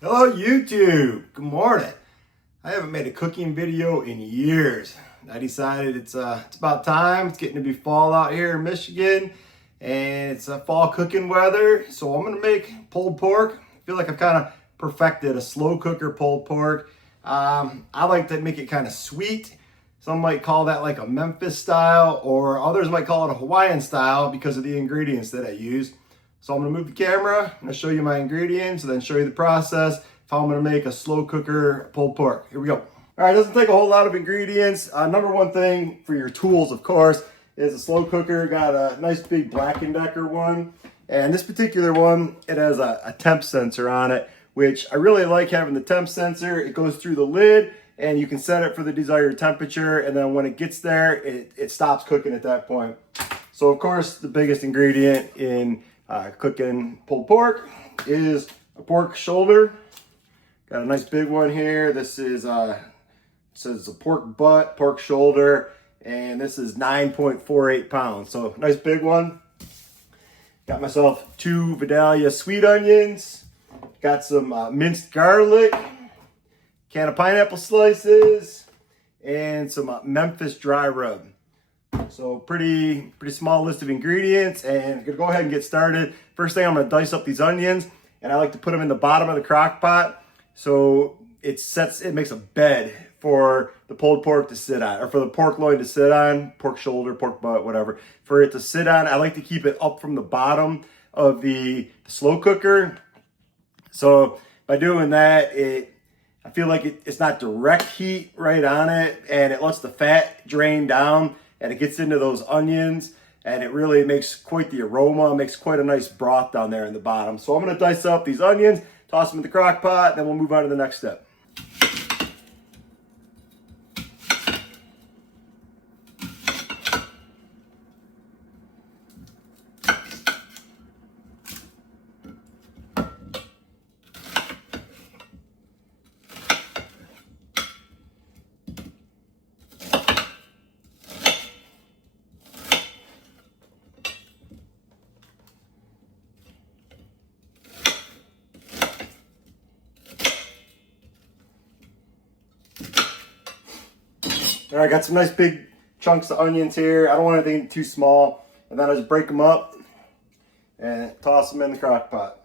Hello YouTube, good morning. I haven't made a cooking video in years. I decided it's about time. It's getting to be fall out here in Michigan and it's fall cooking weather. So I'm gonna make pulled pork. I feel like I've kind of perfected a slow cooker pulled pork. I like to make it kind of sweet. Some might call that like a Memphis style, or others might call it a Hawaiian style because of the ingredients that I use. So I'm gonna move the camera, I'm gonna show you my ingredients, and then show you the process of how I'm gonna make a slow cooker pulled pork. Here we go. All right, it doesn't take a whole lot of ingredients. Number one thing for your tools, of course, is a slow cooker. Got a nice big Black & Decker one. And this particular one, it has a temp sensor on it, which I really like having the temp sensor. It goes through the lid and you can set it for the desired temperature. And then when it gets there, it stops cooking at that point. So of course, the biggest ingredient in cooking pulled pork is a pork shoulder. Got a nice big one here. This is it says a pork butt, pork shoulder, and this is 9.48 pounds. So nice big one. Got myself 2 Vidalia sweet onions. Got some minced garlic, can of pineapple slices, and some Memphis dry rub. So pretty small list of ingredients, and I'm gonna go ahead and get started. First thing, I'm gonna dice up these onions, and I like to put them in the bottom of the crock pot so it makes a bed for the pulled pork to sit on, or for the pork loin to sit on, pork shoulder, pork butt, whatever, for it to sit on. I like to keep it up from the bottom of the slow cooker. So by doing that, I feel like it's not direct heat right on it, and it lets the fat drain down and it gets into those onions, and it really makes quite the aroma, makes quite a nice broth down there in the bottom. So I'm gonna dice up these onions, toss them in the crock pot, then we'll move on to the next step. All right, got some nice big chunks of onions here. I don't want anything too small. And then I just break them up and toss them in the crock pot.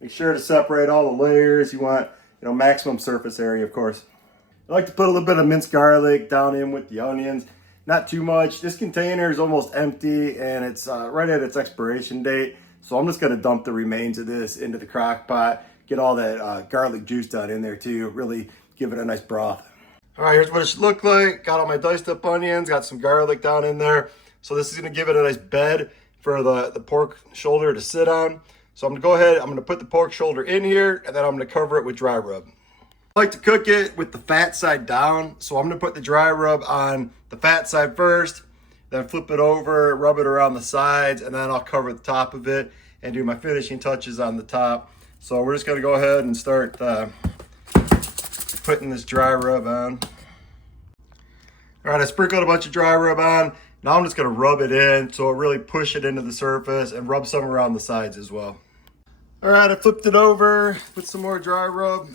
Make sure to separate all the layers. You want, maximum surface area, of course. I like to put a little bit of minced garlic down in with the onions. Not too much. This container is almost empty and it's right at its expiration date. So I'm just gonna dump the remains of this into the crock pot. Get all that garlic juice down in there too. Really give it a nice broth. All right, here's what it should look like. Got all my diced up onions, got some garlic down in there. So this is gonna give it a nice bed for the pork shoulder to sit on. So I'm gonna go ahead, I'm gonna put the pork shoulder in here, and then I'm gonna cover it with dry rub. I like to cook it with the fat side down. So I'm gonna put the dry rub on the fat side first, then flip it over, rub it around the sides, and then I'll cover the top of it and do my finishing touches on the top. So we're just gonna go ahead and start putting this dry rub on. All right, I sprinkled a bunch of dry rub on. Now I'm just gonna rub it in so it really push it into the surface and rub some around the sides as well. All right, I flipped it over, put some more dry rub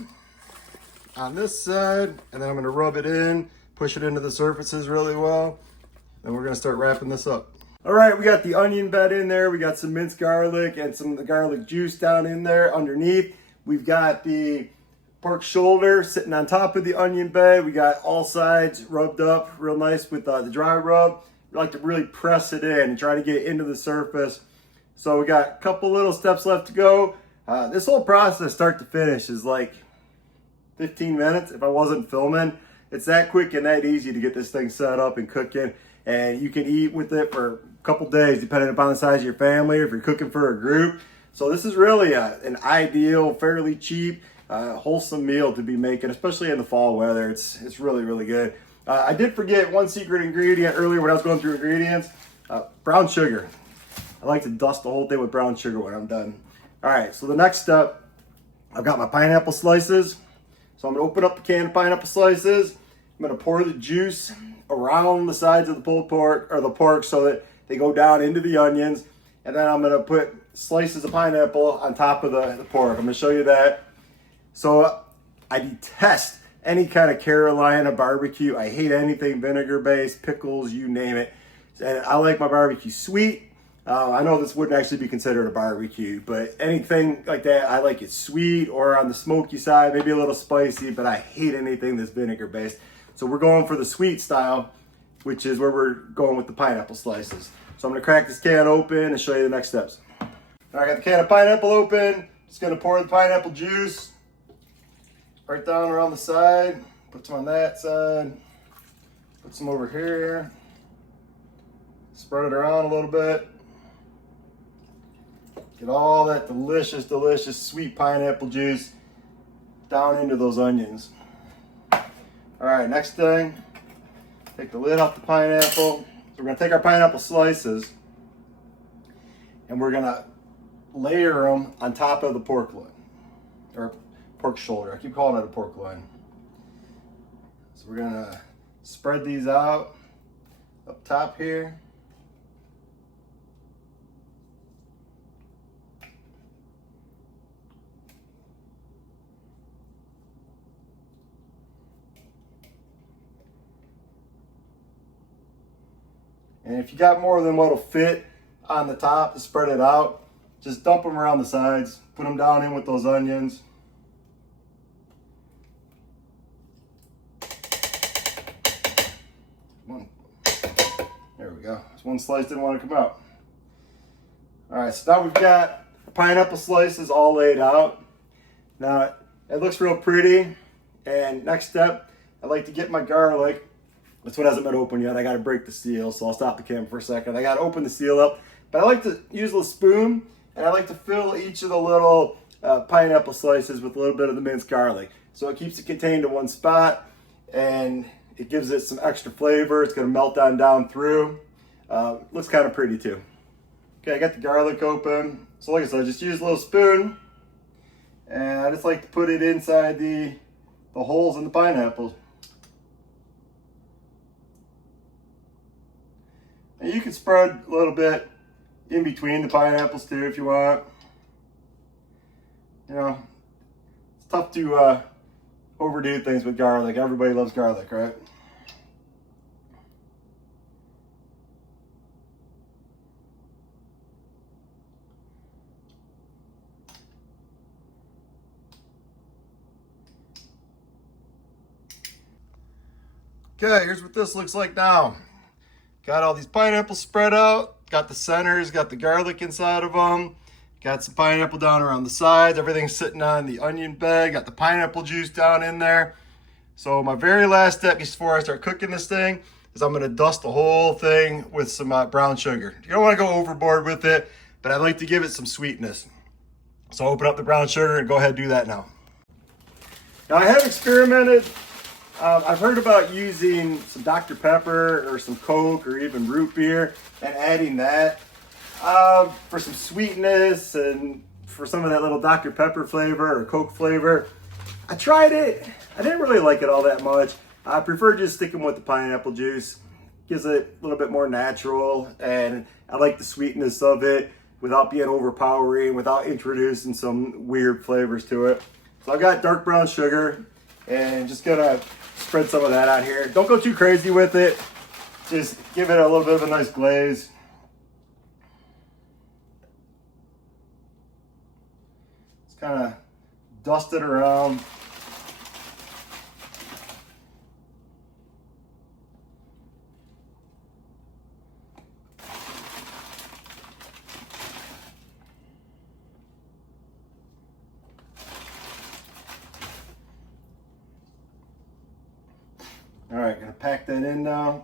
on this side, and then I'm gonna rub it in, push it into the surfaces really well. Then we're gonna start wrapping this up. All right, we got the onion bed in there. We got some minced garlic and some of the garlic juice down in there underneath. We've got the pork shoulder sitting on top of the onion bed. We got all sides rubbed up real nice with the dry rub. We like to really press it in and try to get it into the surface. So we got a couple little steps left to go. This whole process, start to finish, is like 15 minutes if I wasn't filming. It's that quick and that easy to get this thing set up and cooking. And you can eat with it for a couple days, depending upon the size of your family, or if you're cooking for a group. So this is really an ideal, fairly cheap, wholesome meal to be making, especially in the fall weather. It's really, really good. I did forget one secret ingredient earlier when I was going through ingredients, brown sugar. I like to dust the whole thing with brown sugar when I'm done. All right, so the next step, I've got my pineapple slices. So I'm gonna open up the can of pineapple slices. I'm gonna pour the juice around the sides of the pulled pork, or the pork, so that they go down into the onions. and then I'm gonna put slices of pineapple on top of the pork. I'm gonna show you that. So I detest any kind of Carolina barbecue. I hate anything vinegar based, pickles, you name it. And I like my barbecue sweet. I know this wouldn't actually be considered a barbecue, but anything like that, I like it sweet or on the smoky side, maybe a little spicy, but I hate anything that's vinegar based. So we're going for the sweet style, which is where we're going with the pineapple slices. So I'm gonna crack this can open and show you the next steps. All right, I got the can of pineapple open. Just gonna pour the pineapple juice right down around the side. Put some on that side. Put some over here. Spread it around a little bit. Get all that delicious, delicious sweet pineapple juice down into those onions. All right, next thing, take the lid off the pineapple. So we're gonna take our pineapple slices and we're gonna layer them on top of the pork loin, or pork shoulder. I keep calling it a pork loin. So we're gonna spread these out up top here. And if you got more than what'll fit on the top to spread it out, just dump them around the sides, put them down in with those onions. There we go. This one slice didn't want to come out. All right, so now we've got the pineapple slices all laid out. Now, it looks real pretty. And next step, I like to get my garlic. This one hasn't been open yet. I got to break the seal, so I'll stop the camera for a second. I got to open the seal up. But I like to use a spoon, and I like to fill each of the little pineapple slices with a little bit of the minced garlic. So it keeps it contained in one spot, and it gives it some extra flavor. It's going to melt on down through. Looks kind of pretty too. Okay, I got the garlic open. So like I said, just use a little spoon, and I just like to put it inside the holes in the pineapples. And you can spread a little bit in between the pineapples too if you want. You know, it's tough to overdo things with garlic. Everybody loves garlic, right? Okay, here's what this looks like now. Got all these pineapples spread out, got the centers, got the garlic inside of them, got some pineapple down around the sides, everything's sitting on the onion bed, got the pineapple juice down in there. So my very last step before I start cooking this thing is I'm gonna dust the whole thing with some brown sugar. You don't wanna go overboard with it, but I like to give it some sweetness. So open up the brown sugar and go ahead and do that now. Now I have experimented. I've heard about using some Dr. Pepper or some Coke or even root beer and adding that for some sweetness and for some of that little Dr. Pepper flavor or Coke flavor. I tried it. I didn't really like it all that much. I prefer just sticking with the pineapple juice. Gives it a little bit more natural, and I like the sweetness of it without being overpowering, without introducing some weird flavors to it. So I've got dark brown sugar and just gonna spread some of that out here. Don't go too crazy with it. Just give it a little bit of a nice glaze. Just kind of dust it around. All right, gonna pack that in now.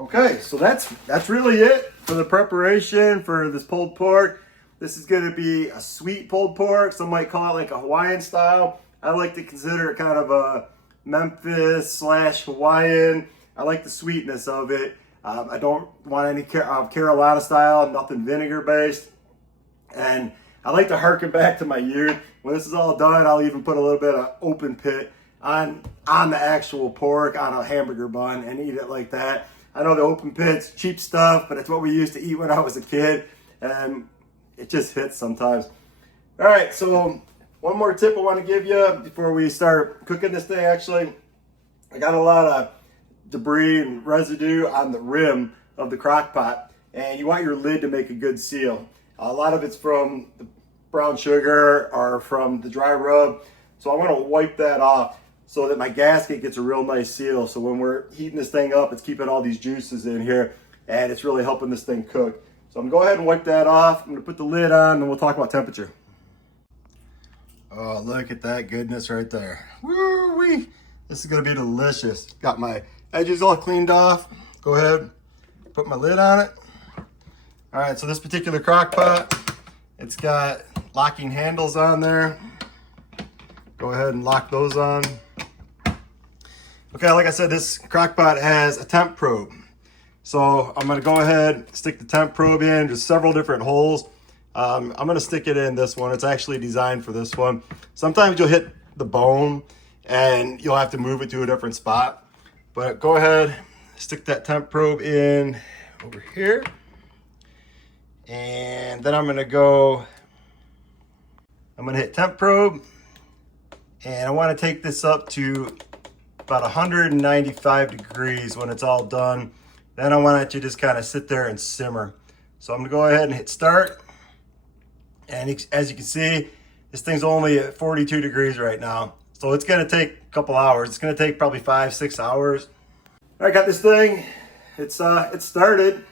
Okay, so that's really it for the preparation for this pulled pork. This is gonna be a sweet pulled pork. Some might call it like a Hawaiian style. I like to consider it kind of a Memphis / Hawaiian. I like the sweetness of it. I don't want any Carolina style, nothing vinegar based. And I like to harken back to my youth. When this is all done, I'll even put a little bit of open pit on the actual pork on a hamburger bun and eat it like that. I know the open pit's cheap stuff, but it's what we used to eat when I was a kid, and it just hits sometimes. All right, so one more tip I want to give you before we start cooking this thing. Actually, I got a lot of debris and residue on the rim of the crock pot, and you want your lid to make a good seal. A lot of it's from the brown sugar or from the dry rub, so I want to wipe that off so that my gasket gets a real nice seal. So when we're heating this thing up, it's keeping all these juices in here, and it's really helping this thing cook. So I'm gonna go ahead and wipe that off. I'm gonna put the lid on, and we'll talk about temperature. Oh, look at that goodness right there. Woo-wee! This is gonna be delicious. Got my edges all cleaned off. Go ahead, put my lid on it. All right, so this particular crock pot, it's got locking handles on there. Go ahead and lock those on. Okay, like I said, this crock pot has a temp probe. So I'm gonna go ahead, stick the temp probe in, just several different holes. I'm gonna stick it in this one. It's actually designed for this one. Sometimes you'll hit the bone and you'll have to move it to a different spot. But go ahead, stick that temp probe in over here. And then I'm gonna hit temp probe. And I wanna take this up to about 195 degrees when it's all done. Then I want it to just kind of sit there and simmer. So I'm gonna go ahead and hit start. And as you can see, this thing's only at 42 degrees right now. So it's gonna take a couple hours. It's gonna take probably 5-6 hours. All right, got this thing. It's started,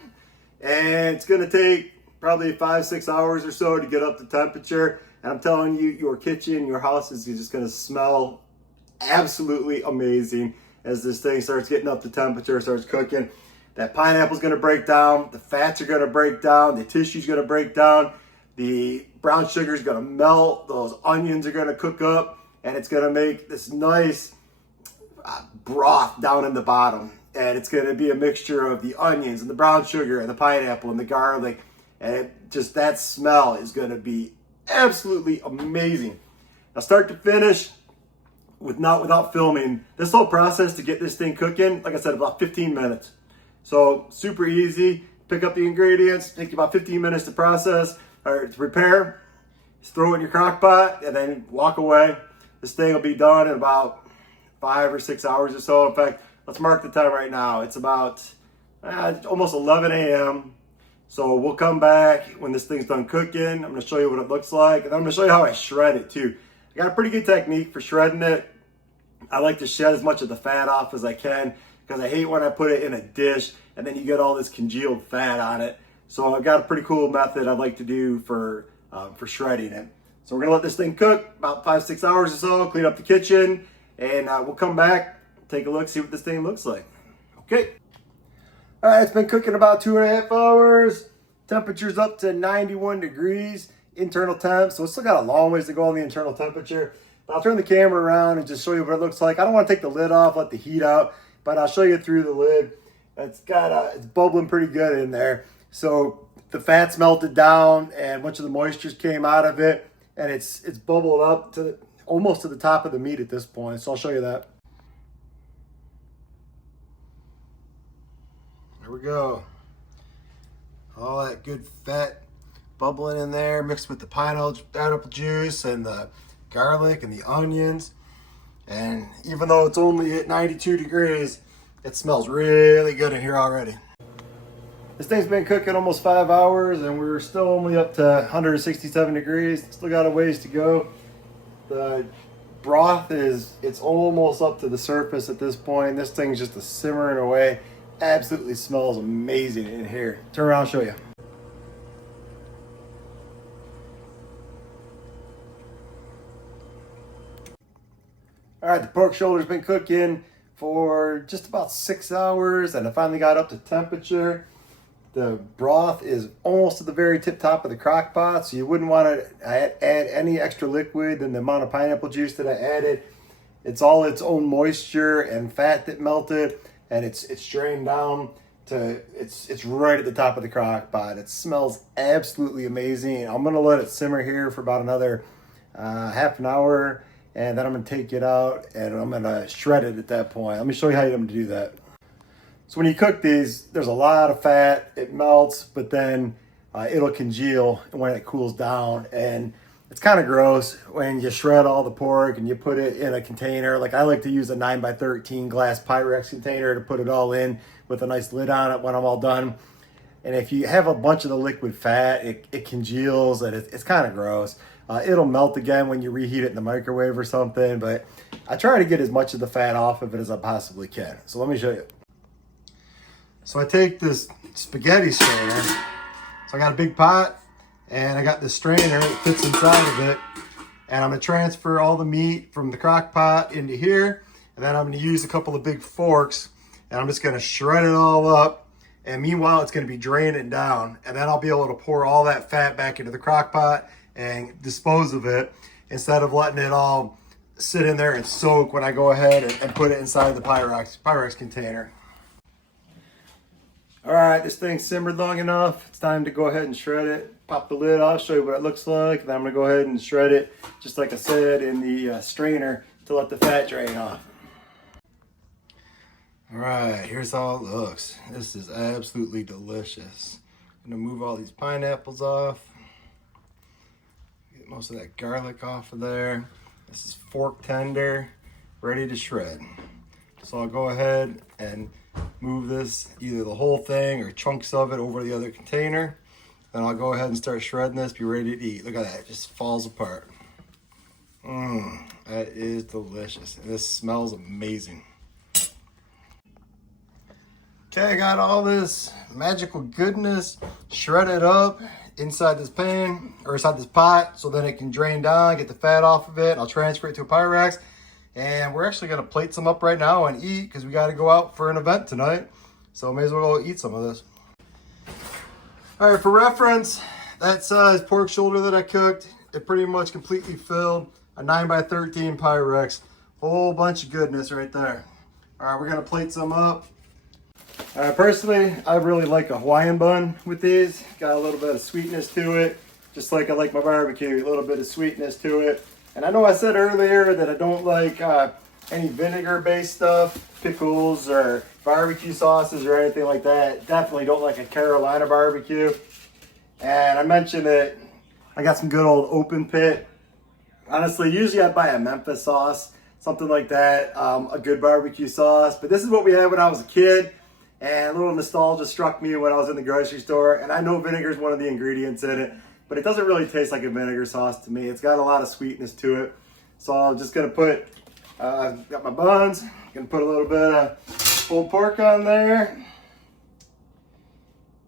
and it's gonna take probably 5-6 hours or so to get up to temperature. And I'm telling you, your kitchen, your house is just gonna smell absolutely amazing as this thing starts getting up to temperature, starts cooking. That pineapple's gonna break down, the fats are gonna break down, the tissue's gonna break down, the brown sugar's gonna melt, those onions are gonna cook up, and it's gonna make this nice broth down in the bottom. And it's gonna be a mixture of the onions and the brown sugar and the pineapple and the garlic. And that smell is gonna be absolutely amazing. Now, start to finish, without filming, this whole process to get this thing cooking, like I said, about 15 minutes. So super easy. Pick up the ingredients, take about 15 minutes to process or to prepare. Just throw it in your crock pot and then walk away. This thing will be done in about 5 or 6 hours or so. In fact, let's mark the time right now. It's about almost 11 a.m. So we'll come back when this thing's done cooking. I'm gonna show you what it looks like, and I'm gonna show you how I shred it too. I got a pretty good technique for shredding it. I like to shed as much of the fat off as I can because I hate when I put it in a dish and then you get all this congealed fat on it. So I've got a pretty cool method I like to do for shredding it. So we're gonna let this thing cook about 5-6 hours or so, clean up the kitchen, and we'll come back, take a look, see what this thing looks like. Okay. All right, it's been cooking about 2.5 hours. Temperature's up to 91 degrees, internal temp. So it's still got a long ways to go on the internal temperature. But I'll turn the camera around and just show you what it looks like. I don't want to take the lid off, let the heat out, but I'll show you through the lid. It's bubbling pretty good in there. So the fat's melted down and much of the moisture came out of it, and it's bubbled up to almost to the top of the meat at this point. So I'll show you that. There we go. All that good fat bubbling in there, mixed with the pineapple juice and the garlic and the onions. And even though it's only at 92 degrees, it smells really good in here already. This thing's been cooking almost 5 hours, and we're still only up to 167 degrees. Still got a ways to go. The broth it's almost up to the surface at this point. This thing's just simmering away. Absolutely smells amazing in here. Turn around, show you. All right, the pork shoulder's been cooking for just about 6 hours, and I finally got up to temperature. The broth is almost to the very tip top of the crock pot, so you wouldn't want to add any extra liquid than the amount of pineapple juice that I added. It's all its own moisture and fat that melted, and it's drained down to it's right at the top of the crock pot. It smells absolutely amazing. I'm gonna let it simmer here for about another half an hour, and then I'm gonna take it out and I'm gonna shred it at that point. Let me show you how I'm gonna do that. So when you cook these, there's a lot of fat, it melts, but then it'll congeal when it cools down. And it's kind of gross when you shred all the pork and you put it in a container. Like I like to use a 9x13 glass Pyrex container to put it all in with a nice lid on it when I'm all done. And if you have a bunch of the liquid fat, it congeals and it's kind of gross. It'll melt again when you reheat it in the microwave or something, but I try to get as much of the fat off of it as I possibly can. So let me show you. So I take this spaghetti strainer. So I got a big pot and I got this strainer that fits inside of it. And I'm gonna transfer all the meat from the crock pot into here. And then I'm gonna use a couple of big forks and I'm just gonna shred it all up. And meanwhile, it's gonna be draining down. And then I'll be able to pour all that fat back into the crock pot and dispose of it instead of letting it all sit in there and soak when I go ahead and put it inside the Pyrex container. All right, this thing simmered long enough. It's time to go ahead and shred it. Pop the lid off, show you what it looks like. Then I'm gonna go ahead and shred it, just like I said, in the strainer to let the fat drain off. All right, here's how it looks. This is absolutely delicious. I'm gonna move all these pineapples off. Get most of that garlic off of there. This is fork tender, ready to shred. So I'll go ahead and move this, either the whole thing or chunks of it, over the other container. Then I'll go ahead and start shredding this, be ready to eat. Look at that, it just falls apart. That is delicious. And this smells amazing. Okay, I got all this magical goodness shredded up inside this pan, or inside this pot, so then it can drain down, get the fat off of it. I'll transfer it to a Pyrex. And we're actually gonna plate some up right now and eat because we gotta go out for an event tonight. So may as well go eat some of this. All right, for reference, that size pork shoulder that I cooked, it pretty much completely filled a 9x13 Pyrex. Whole bunch of goodness right there. All right, we're gonna plate some up. Personally, I really like a Hawaiian bun with these. Got a little bit of sweetness to it, just like I like my barbecue, a little bit of sweetness to it. And I know I said earlier that I don't like any vinegar-based stuff, pickles or barbecue sauces or anything like that. Definitely don't like a Carolina barbecue. And I mentioned that I got some good old open pit. Honestly, usually I buy a Memphis sauce, something like that, a good barbecue sauce. But this is what we had when I was a kid. And a little nostalgia struck me when I was in the grocery store. And I know vinegar is one of the ingredients in it, but it doesn't really taste like a vinegar sauce to me. It's got a lot of sweetness to it. So I'm just gonna put, got my buns, gonna put a little bit of pulled pork on there.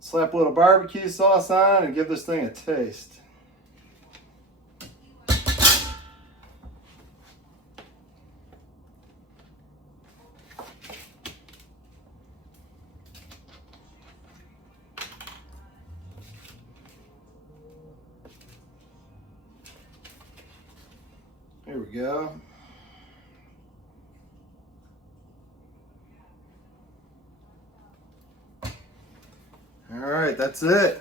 Slap a little barbecue sauce on and give this thing a taste. Here we go. All right, that's it.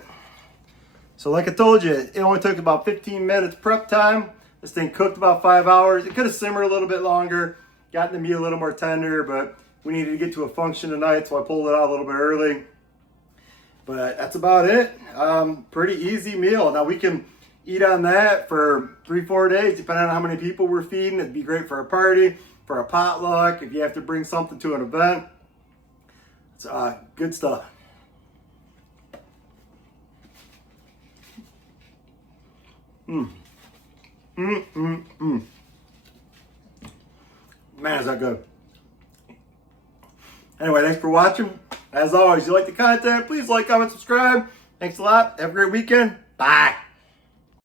So like I told you, it only took about 15 minutes prep time. This thing cooked about 5 hours. It could have simmered a little bit longer, gotten the meat a little more tender, but we needed to get to a function tonight, so I pulled it out a little bit early. But that's about it. Pretty easy meal. Now we can eat on that for 3-4 days, depending on how many people we're feeding. It'd be great for a party, for a potluck, if you have to bring something to an event. It's good stuff. Man, is that good. Anyway, thanks for watching. As always, if you like the content, please like, comment, subscribe. Thanks a lot. Have a great weekend. Bye.